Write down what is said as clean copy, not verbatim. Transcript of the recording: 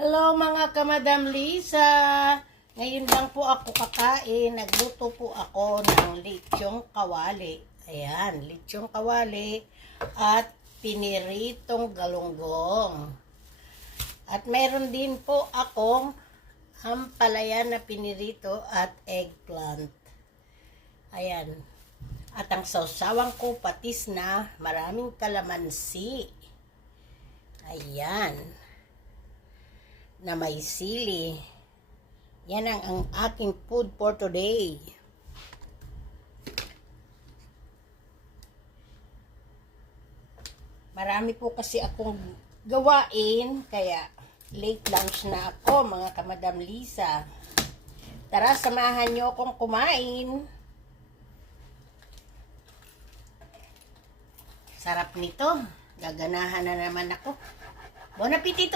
Hello mga kamadam Lisa! Ngayon lang po ako kakain. Nagluto po ako ng litsyong kawali. Ayan, litsyong kawali at piniritong galunggong. At meron din po akong ampalaya na pinirito at eggplant. Ayan. At ang sausawang ko patis na maraming kalamansi. Ayan. Na may sili. Yan ang aking food for today. Marami po kasi akong gawain, kaya late lunch na ako mga kamadam Lisa. Tara, samahan nyo akong kumain. Sarap nito. Gaganahan na naman ako. Bon appetito!